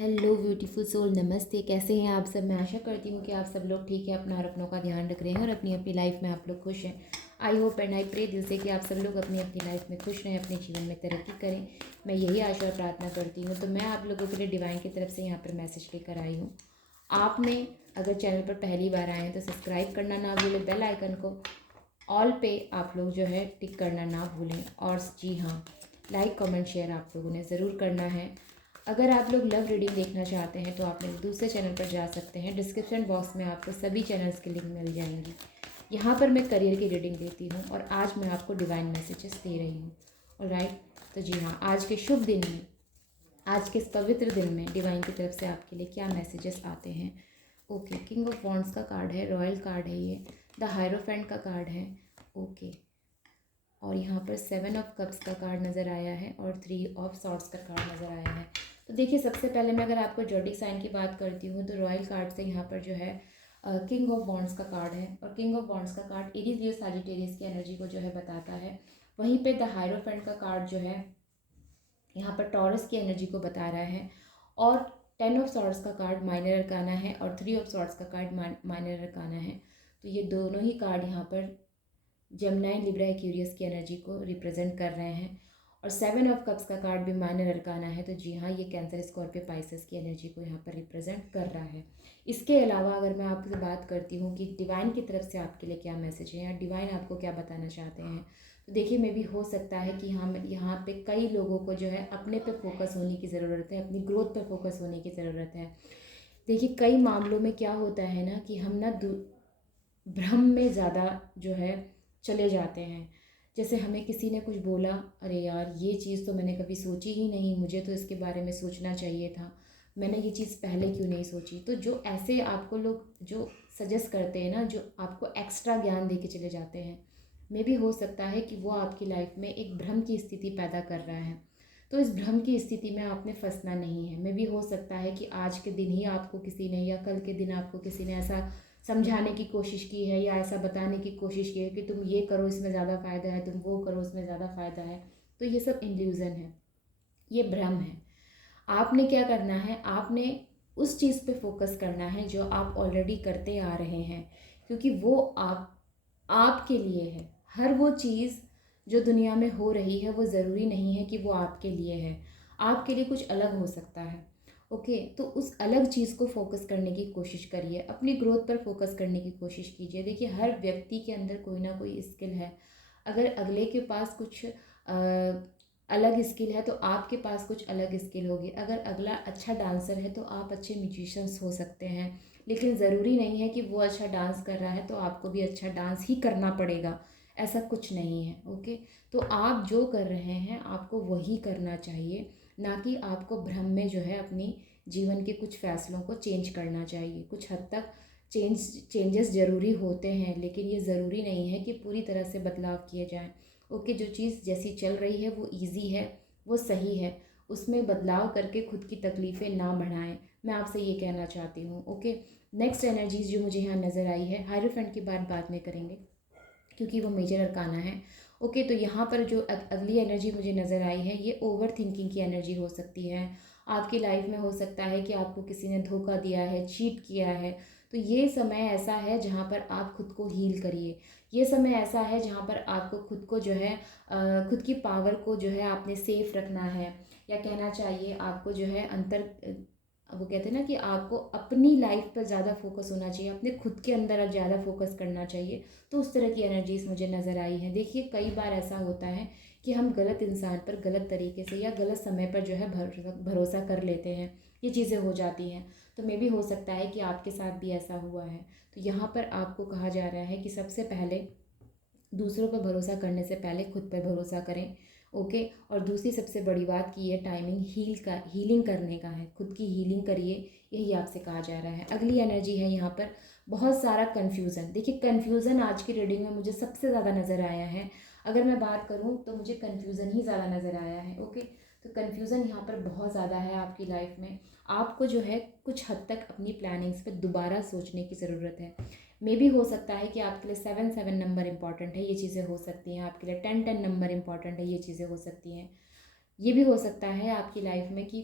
Hello beautiful soul, नमस्ते। कैसे हैं आप सब? मैं आशा करती हूँ कि आप सब लोग ठीक है, अपना और अपनों का ध्यान रख रहे हैं और अपनी अपनी लाइफ में आप लोग खुश हैं। I hope and I pray दिल से कि आप सब लोग अपनी अपनी लाइफ में खुश रहें, अपने जीवन में तरक्की करें। मैं यही आशा और प्रार्थना करती हूँ। तो मैं आप लोगों के लिए डिवाइन की तरफ से यहाँ पर मैसेज लेकर आई हूँ। आपने अगर चैनल पर पहली बार आए हैं तो सब्सक्राइब करना ना भूलें, बेल आइकन को ऑल पे आप लोग जो है टिक करना ना भूलें। और जी हाँ, लाइक कमेंट शेयर आप लोगों ने ज़रूर करना है। अगर आप लोग लव रीडिंग देखना चाहते हैं तो आप मेरे दूसरे चैनल पर जा सकते हैं। डिस्क्रिप्शन बॉक्स में आपको सभी चैनल्स की लिंक मिल जाएंगी। यहाँ पर मैं करियर की रीडिंग देती हूँ और आज मैं आपको डिवाइन मैसेजेस दे रही हूँ। ऑलराइट, तो जी हाँ, आज के शुभ दिन में, आज के इस पवित्र दिन में डिवाइन की तरफ से आपके लिए क्या मैसेजेस आते हैं। ओके, किंग ऑफ वॉन्ड्स का कार्ड है, रॉयल कार्ड है ये, द हायरोफेंट का कार्ड है। ओके, और यहाँ पर 7 ऑफ कप्स का कार्ड नज़र आया है और 3 ऑफ सॉर्ड्स का कार्ड नज़र आया है। तो देखिए, सबसे पहले मैं अगर आपको जोडिक साइन की बात करती हूँ तो रॉयल कार्ड से यहाँ पर जो है किंग ऑफ वॉन्ड्स का कार्ड है, और किंग ऑफ वॉन्ड्स का कार्ड एरीज लियो सैजिटेरियस की एनर्जी को जो है बताता है। वहीं पे द हायरोफेंट का कार्ड जो है यहाँ पर टॉरस की एनर्जी को बता रहा है, और 10 ऑफ सॉर्ड्स का कार्ड माइनर अरकाना है और 3 ऑफ सॉर्ड्स का कार्ड माइनर अरकाना है। तो ये दोनों ही कार्ड यहाँ पर जेमिनी, लिब्रा, एक्वेरियस की एनर्जी को रिप्रेजेंट कर रहे हैं। और 7 ऑफ कप्स का कार्ड भी माइनर अरकाना है, तो जी हाँ, ये कैंसर, स्कॉर्पियो, पाइसेस की एनर्जी को यहाँ पर रिप्रेजेंट कर रहा है। इसके अलावा अगर मैं आपसे बात करती हूँ कि डिवाइन की तरफ से आपके लिए क्या मैसेज है या डिवाइन आपको क्या बताना चाहते हैं, तो देखिए, मे भी हो सकता है कि हम यहाँ पे कई लोगों को जो है अपने पे फोकस होने की ज़रूरत है, अपनी ग्रोथ पे फोकस होने की ज़रूरत है। देखिए, कई मामलों में क्या होता है ना कि हम ना भ्रम में ज़्यादा जो है चले जाते हैं। जैसे हमें किसी ने कुछ बोला, अरे यार, ये चीज़ तो मैंने कभी सोची ही नहीं, मुझे तो इसके बारे में सोचना चाहिए था, मैंने ये चीज़ पहले क्यों नहीं सोची। तो जो ऐसे आपको लोग जो सजेस्ट करते हैं ना, जो आपको एक्स्ट्रा ज्ञान दे के चले जाते हैं, मे भी हो सकता है कि वो आपकी लाइफ में एक भ्रम की स्थिति पैदा कर रहा है। तो इस भ्रम की स्थिति में आपने फंसना नहीं है। मे भी हो सकता है कि आज के दिन ही आपको किसी ने या कल के दिन आपको किसी ने ऐसा समझाने की कोशिश की है या ऐसा बताने की कोशिश की है कि तुम ये करो, इसमें ज़्यादा फ़ायदा है, तुम वो करो, उसमें ज़्यादा फ़ायदा है। तो ये सब इल्यूज़न है, ये भ्रम है। आपने क्या करना है, आपने उस चीज़ पे फोकस करना है जो आप ऑलरेडी करते आ रहे हैं, क्योंकि वो आपके लिए है। हर वो चीज़ जो दुनिया में हो रही है वो ज़रूरी नहीं है कि वो आपके लिए है, आपके लिए कुछ अलग हो सकता है। ओके, तो उस अलग चीज़ को फोकस करने की कोशिश करिए, अपनी ग्रोथ पर फोकस करने की कोशिश कीजिए। देखिए, हर व्यक्ति के अंदर कोई ना कोई स्किल है। अगर अगले के पास कुछ अलग स्किल है तो आपके पास कुछ अलग स्किल होगी। अगर अगला अच्छा डांसर है तो आप अच्छे म्यूजिशियंस हो सकते हैं, लेकिन ज़रूरी नहीं है कि वो अच्छा डांस कर रहा है तो आपको भी अच्छा डांस ही करना पड़ेगा। ऐसा कुछ नहीं है। ओके, तो आप जो कर रहे हैं आपको वही करना चाहिए, ना कि आपको भ्रम में जो है अपनी जीवन के कुछ फैसलों को चेंज करना चाहिए। कुछ हद तक चेंजेस ज़रूरी होते हैं, लेकिन ये ज़रूरी नहीं है कि पूरी तरह से बदलाव किए जाएँ। ओके, जो चीज़ जैसी चल रही है वो ईज़ी है, वो सही है, उसमें बदलाव करके खुद की तकलीफ़ें ना बढ़ाएं। मैं आपसे ये कहना चाहती हूँ। ओके, नेक्स्ट एनर्जीज जो मुझे यहाँ नज़र आई है, हायरोफेंट की बात बाद में करेंगे क्योंकि वो मेजर अरकाना है। ओके, तो यहाँ पर जो अगली एनर्जी मुझे नज़र आई है, ये ओवर थिंकिंग की एनर्जी हो सकती है। आपकी लाइफ में हो सकता है कि आपको किसी ने धोखा दिया है, चीट किया है। तो ये समय ऐसा है जहाँ पर आप खुद को हील करिए। ये समय ऐसा है जहाँ पर आपको खुद को जो है खुद की पावर को जो है आपने सेफ रखना है, या कहना चाहिए आपको जो है वो कहते हैं ना कि आपको अपनी लाइफ पर ज़्यादा फोकस होना चाहिए, अपने खुद के अंदर अब ज़्यादा फोकस करना चाहिए। तो उस तरह की एनर्जीज मुझे नज़र आई हैं। देखिए, कई बार ऐसा होता है कि हम गलत इंसान पर गलत तरीके से या गलत समय पर जो है भरोसा कर लेते हैं, ये चीज़ें हो जाती हैं। तो मे भी हो सकता है कि आपके साथ भी ऐसा हुआ है। तो यहाँ पर आपको कहा जा रहा है कि सबसे पहले दूसरों पर भरोसा करने से पहले खुद पर भरोसा करें। ओके, और दूसरी सबसे बड़ी बात की ये टाइमिंग हीलिंग करने का है, खुद की हीलिंग करिए, यही आपसे कहा जा रहा है। अगली एनर्जी है यहाँ पर बहुत सारा कन्फ्यूज़न। देखिए, कन्फ्यूज़न आज की रीडिंग में मुझे सबसे ज़्यादा नज़र आया है। अगर मैं बात करूँ तो मुझे कन्फ्यूज़न ही ज़्यादा नज़र आया है। ओके, तो कन्फ्यूज़न यहाँ पर बहुत ज़्यादा है आपकी लाइफ में। आपको जो है कुछ हद तक अपनी प्लानिंग्स पर दोबारा सोचने की ज़रूरत है। मे भी हो सकता है कि आपके लिए 7 नंबर इंपॉर्टेंट है, ये चीज़ें हो सकती हैं। आपके लिए 10 नंबर इंपॉर्टेंट है, ये चीज़ें हो सकती हैं। ये भी हो सकता है आपकी लाइफ में कि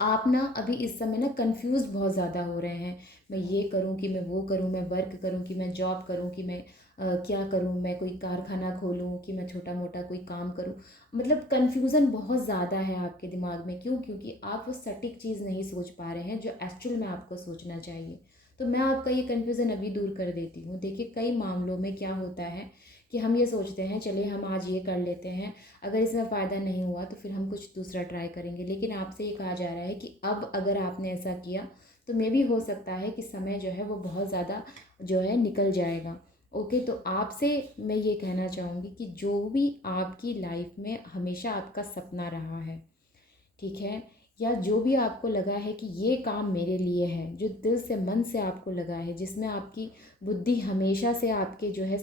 आप ना अभी इस समय ना कंफ्यूज बहुत ज़्यादा हो रहे हैं। मैं ये करूँ कि मैं वो करूँ, मैं वर्क करूँ कि मैं जॉब करूँ, कि मैं क्या करूँ, मैं कोई कारखाना खोलूँ कि मैं छोटा मोटा कोई काम करूँ। मतलब कन्फ्यूज़न बहुत ज़्यादा है आपके दिमाग में। क्यों? क्योंकि आप वो सटीक चीज़ नहीं सोच पा रहे हैं जो एक्चुअल में आपको सोचना चाहिए। तो मैं आपका ये कन्फ्यूज़न अभी दूर कर देती हूँ। देखिए, कई मामलों में क्या होता है कि हम ये सोचते हैं चलिए हम आज ये कर लेते हैं, अगर इसमें फ़ायदा नहीं हुआ तो फिर हम कुछ दूसरा ट्राई करेंगे। लेकिन आपसे ये कहा जा रहा है कि अब अगर आपने ऐसा किया तो मे भी हो सकता है कि समय जो है वो बहुत ज़्यादा जो है निकल जाएगा। ओके, तो आपसे मैं ये कहना चाहूँगी कि जो भी आपकी लाइफ में हमेशा आपका सपना रहा है, ठीक है, या जो भी आपको लगा है कि ये काम मेरे लिए है, जो दिल से मन से आपको लगा है, जिसमें आपकी बुद्धि हमेशा से आपके जो है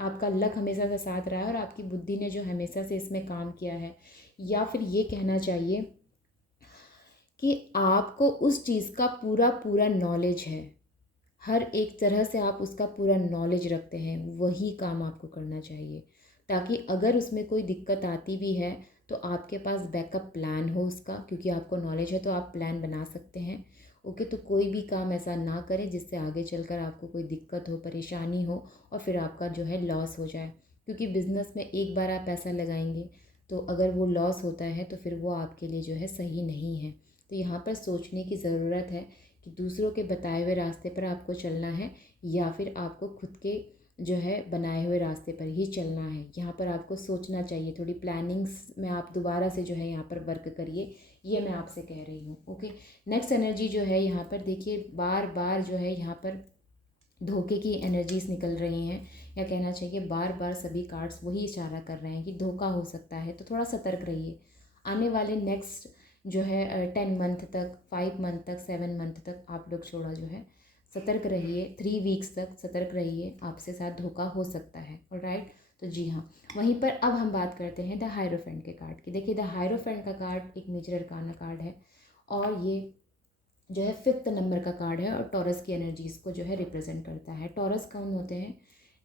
आपका लक हमेशा से साथ रहा है और आपकी बुद्धि ने जो हमेशा से इसमें काम किया है, या फिर ये कहना चाहिए कि आपको उस चीज़ का पूरा पूरा नॉलेज है, हर एक तरह से आप उसका पूरा नॉलेज रखते हैं, वही काम आपको करना चाहिए। ताकि अगर उसमें कोई दिक्कत आती भी है तो आपके पास बैकअप प्लान हो उसका, क्योंकि आपको नॉलेज है तो आप प्लान बना सकते हैं। ओके, तो कोई भी काम ऐसा ना करें जिससे आगे चलकर आपको कोई दिक्कत हो, परेशानी हो और फिर आपका जो है लॉस हो जाए। क्योंकि बिज़नेस में एक बार आप पैसा लगाएंगे तो अगर वो लॉस होता है तो फिर वो आपके लिए जो है सही नहीं है। तो यहाँ पर सोचने की ज़रूरत है कि दूसरों के बताए हुए रास्ते पर आपको चलना है या फिर आपको खुद के जो है बनाए हुए रास्ते पर ही चलना है। यहाँ पर आपको सोचना चाहिए, थोड़ी प्लानिंग्स में आप दोबारा से जो है यहाँ पर वर्क करिए, ये मैं आपसे कह रही हूँ। ओके, नेक्स्ट एनर्जी जो है यहाँ पर देखिए, बार बार जो है यहाँ पर धोखे की एनर्जीज निकल रही हैं, या कहना चाहिए बार बार सभी कार्ड्स वही इशारा कर रहे हैं कि धोखा हो सकता है। तो थोड़ा सतर्क रहिए। आने वाले नेक्स्ट जो है 10 मंथ तक, 5 मंथ तक, 7 मंथ तक आप लोग थोड़ा जो है सतर्क रहिए। 3 वीक्स तक सतर्क रहिए, आपसे साथ धोखा हो सकता है। ऑलराइट, तो जी हाँ, वहीं पर अब हम बात करते हैं द हायरोफेंट के कार्ड की। देखिए, द हायरोफेंट का कार्ड एक मेजर अरकाना कार्ड है और ये जो है 5th नंबर का कार्ड है और टॉरस की एनर्जीज़ को जो है रिप्रेजेंट करता है। टॉरस कौन होते हैं?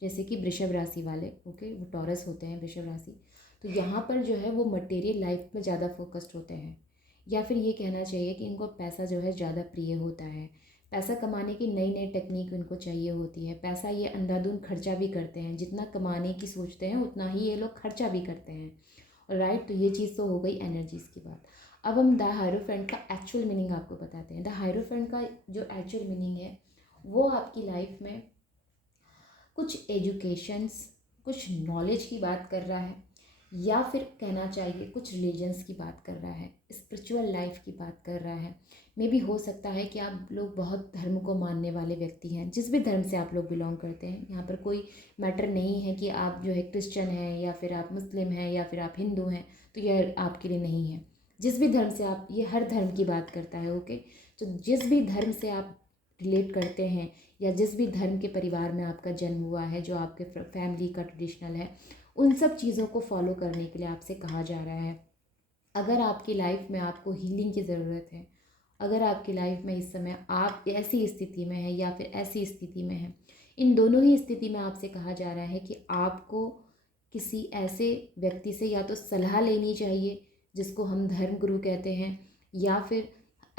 जैसे कि वृषभ राशि वाले। ओके, वो टॉरस होते हैं, वृषभ राशि। तो यहाँ पर जो है वो मटेरियल लाइफ में ज़्यादा फोकस्ड होते हैं, या फिर ये कहना चाहिए कि इनको पैसा जो है ज़्यादा प्रिय होता है। पैसा कमाने की नई नई टेक्निक इनको चाहिए होती है। पैसा ये अंधाधुंध खर्चा भी करते हैं, जितना कमाने की सोचते हैं उतना ही ये लोग खर्चा भी करते हैं। राइट, तो ये चीज़ तो हो गई एनर्जीज़ की बात। अब हम द हायरोफेंट का एक्चुअल मीनिंग आपको बताते हैं। द हायरोफेंट का जो एक्चुअल मीनिंग है वो आपकी लाइफ में कुछ एजुकेशंस, कुछ नॉलेज की बात कर रहा है, या फिर कहना चाहिए कुछ रिलीजन्स की बात कर रहा है, स्पिरिचुअल लाइफ की बात कर रहा है। मे भी हो सकता है कि आप लोग बहुत धर्म को मानने वाले व्यक्ति हैं, जिस भी धर्म से आप लोग बिलोंग करते हैं। यहाँ पर कोई मैटर नहीं है कि आप जो है क्रिश्चियन हैं या फिर आप मुस्लिम हैं या फिर आप हिंदू हैं, तो यह आपके लिए नहीं है। जिस भी धर्म से आप, ये हर धर्म की बात करता है। ओके, तो जिस भी धर्म से आप रिलेट करते हैं या जिस भी धर्म के परिवार में आपका जन्म हुआ है, जो आपके फैमिली का ट्रेडिशनल है, उन सब चीज़ों को फॉलो करने के लिए आपसे कहा जा रहा है। अगर आपकी लाइफ में आपको हीलिंग की ज़रूरत है, अगर आपकी लाइफ में इस समय आप ऐसी स्थिति में है या फिर ऐसी स्थिति में है, इन दोनों ही स्थिति में आपसे कहा जा रहा है कि आपको किसी ऐसे व्यक्ति से या तो सलाह लेनी चाहिए जिसको हम धर्म गुरु कहते हैं, या फिर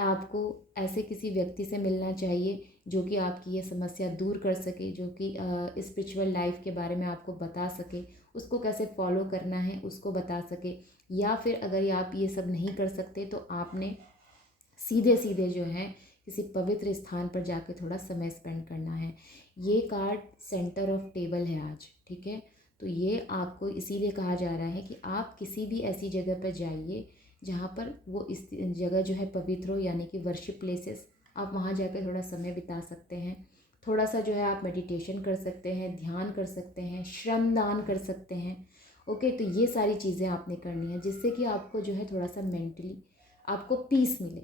आपको ऐसे किसी व्यक्ति से मिलना चाहिए जो कि आपकी ये समस्या दूर कर सके, जो कि स्पिरिचुअल लाइफ के बारे में आपको बता सके, उसको कैसे फॉलो करना है उसको बता सके। या फिर अगर आप ये सब नहीं कर सकते तो आपने सीधे सीधे जो है किसी पवित्र स्थान पर जाके थोड़ा समय स्पेंड करना है। ये कार्ड सेंटर ऑफ टेबल है आज, ठीक है। तो ये आपको इसीलिए कहा जा रहा है कि आप किसी भी ऐसी जगह पर जाइए जहाँ पर वो इस जगह जो है पवित्र हो, यानी कि वर्शिप प्लेसेस, आप वहाँ जाकर थोड़ा समय बिता सकते हैं। थोड़ा सा जो है आप मेडिटेशन कर सकते हैं, ध्यान कर सकते हैं, श्रमदान कर सकते हैं। ओके, तो ये सारी चीज़ें आपने करनी है जिससे कि आपको जो है थोड़ा सा मेंटली आपको पीस मिले।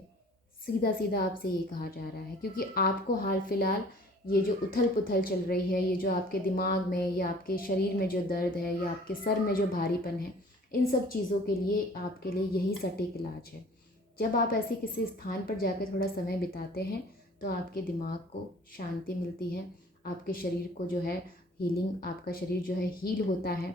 सीधा सीधा आपसे ये कहा जा रहा है, क्योंकि आपको हाल फिलहाल ये जो उथल पुथल चल रही है, ये जो आपके दिमाग में या आपके शरीर में जो दर्द है या आपके सर में जो भारीपन है, इन सब चीज़ों के लिए आपके लिए यही सटीक इलाज है। जब आप ऐसे किसी स्थान पर जाकर थोड़ा समय बिताते हैं तो आपके दिमाग को शांति मिलती है, आपके शरीर को जो है हीलिंग, आपका शरीर जो है हील होता है।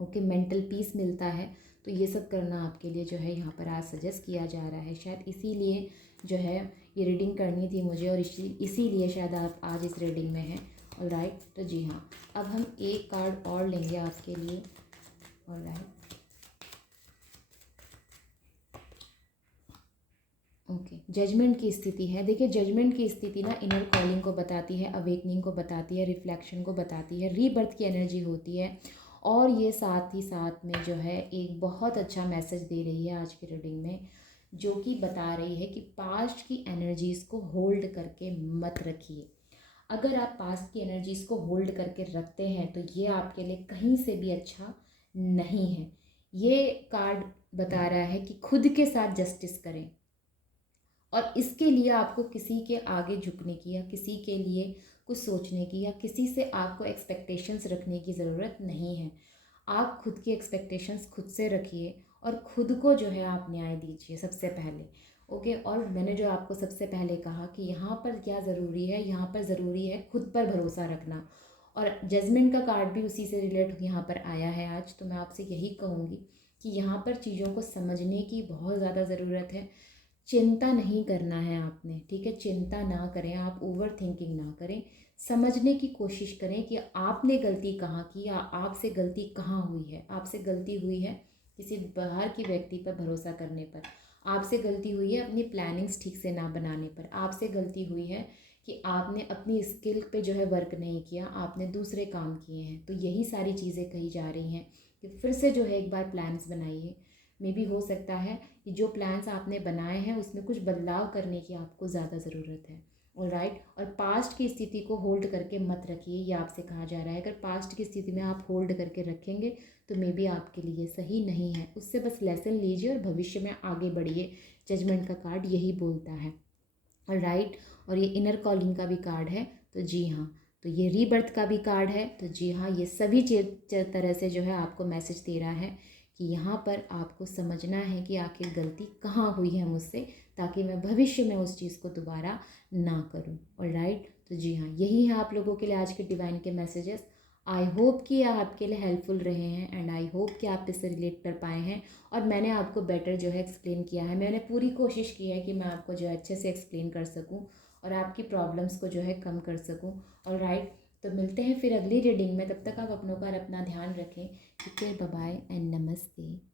ओके, मेंटल पीस मिलता है। तो ये सब करना आपके लिए जो है यहाँ पर आज सजेस्ट किया जा रहा है। शायद इसीलिए जो है ये रीडिंग करनी थी मुझे, और इसीलिए शायद आप आज इस रीडिंग में हैं। ऑलराइट, तो जी हाँ, अब हम एक कार्ड और लेंगे आपके लिए। ऑलराइट, ओके, जजमेंट की स्थिति है। देखिए, जजमेंट की स्थिति ना इनर कॉलिंग को बताती है, अवेकनिंग को बताती है, रिफ्लेक्शन को बताती है, रीबर्थ की एनर्जी होती है। और ये साथ ही साथ में जो है एक बहुत अच्छा मैसेज दे रही है आज की रीडिंग में, जो कि बता रही है कि पास्ट की एनर्जीज़ को होल्ड करके मत रखिए। अगर आप पास्ट की एनर्जीज़ को होल्ड करके रखते हैं तो ये आपके लिए कहीं से भी अच्छा नहीं है। ये कार्ड बता रहा है कि खुद के साथ जस्टिस करें, और इसके लिए आपको किसी के आगे झुकने की या किसी के लिए कुछ सोचने की या किसी से आपको एक्सपेक्टेशंस रखने की ज़रूरत नहीं है। आप खुद की एक्सपेक्टेशंस खुद से रखिए और ख़ुद को जो है आप न्याय दीजिए सबसे पहले। ओके, और मैंने जो आपको सबसे पहले कहा कि यहाँ पर क्या ज़रूरी है, यहाँ पर ज़रूरी है खुद पर भरोसा रखना। और जजमेंट का कार्ड भी उसी से रिलेट यहाँ पर आया है आज। तो मैं आपसे यही कहूँगी कि यहाँ पर चीज़ों को समझने की बहुत ज़्यादा ज़रूरत है। चिंता नहीं करना है आपने, ठीक है, चिंता ना करें, आप ओवर थिंकिंग ना करें, समझने की कोशिश करें कि आपने गलती कहाँ की या आपसे गलती कहाँ हुई है। आपसे गलती हुई है किसी बाहर के व्यक्ति पर भरोसा करने पर, आपसे गलती हुई है अपनी प्लानिंग्स ठीक से ना बनाने पर, आपसे गलती हुई है कि आपने अपनी स्किल पे जो है वर्क नहीं किया, आपने दूसरे काम किए हैं। तो यही सारी चीज़ें कही जा रही हैं कि फिर से जो है एक बार प्लान्स बनाइए। मे भी हो सकता है कि जो प्लान्स आपने बनाए हैं उसमें कुछ बदलाव करने की आपको ज़्यादा ज़रूरत है। ऑलराइट, और पास्ट की स्थिति को होल्ड करके मत रखिए, ये आपसे कहा जा रहा है। अगर पास्ट की स्थिति में आप होल्ड करके रखेंगे तो मे बी आपके लिए सही नहीं है। उससे बस लेसन लीजिए और भविष्य में आगे बढ़िए। जजमेंट का कार्ड यही बोलता है। ऑलराइट, और ये इनर कॉलिंग का भी कार्ड है, तो जी हाँ, तो ये रीबर्थ का भी कार्ड है, तो जी हाँ, ये सभी तरह से जो है आपको मैसेज दे रहा है कि यहाँ पर आपको समझना है कि आखिर गलती कहाँ हुई है मुझसे, ताकि मैं भविष्य में उस चीज़ को दोबारा ना करूँ। ऑलराइट, तो जी हाँ, यही है आप लोगों के लिए आज के डिवाइन के मैसेजेस। आई होप कि यह आपके लिए हेल्पफुल रहे हैं, एंड आई होप कि आप इससे रिलेट कर पाए हैं और मैंने आपको बेटर जो है एक्सप्लेन किया है। मैंने पूरी कोशिश की है कि मैं आपको जो है अच्छे से एक्सप्लेन कर सकूं और आपकी प्रॉब्लम्स को जो है कम कर सकूं। ऑलराइट, तो मिलते हैं फिर अगली रीडिंग में। तब तक आप अपनों पर अपना ध्यान रखें। ठीक है, बाय बाय एंड नमस्ते।